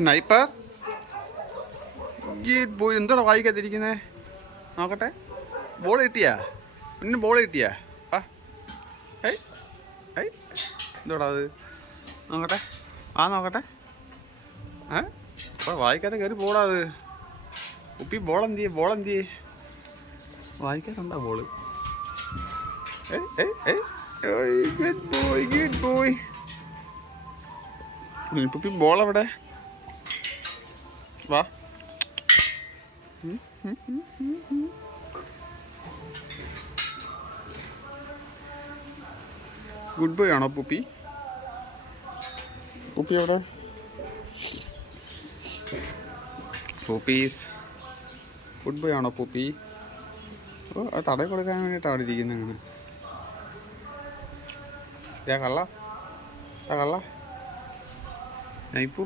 Sniper ഈ എന്തോടാ വായിക്കാതിരിക്കുന്നേ? നോക്കട്ടെ. ബോൾ കിട്ടിയാ? പിന്നെ ബോൾ കിട്ടിയാ? ഏയ് ഏയ് എന്തോടാ അത്? നോക്കട്ടെ. നോക്കട്ടെ. അപ്പോൾ വായിക്കാതെ കയറി പോടാ അത്. ഉപ്പി ബോളെന്തിയേ? വായിക്കാനുണ്ടാ ബോള്? Good boy. ഉപ്പി ബോളെവിടെ? വാ. ഗുഡ് ബോയ് ആണോ പുപ്പി? പുപ്പി എവിടെ? പൂപ്പീസ് ഗുഡ് ബോയ് ആണോ പുപ്പി? അത് തടയി കൊടുക്കാൻ വേണ്ടിയിട്ടാണ് അവിടെ ഇരിക്കുന്നത്. അങ്ങനെ കള്ള നൈപ്പു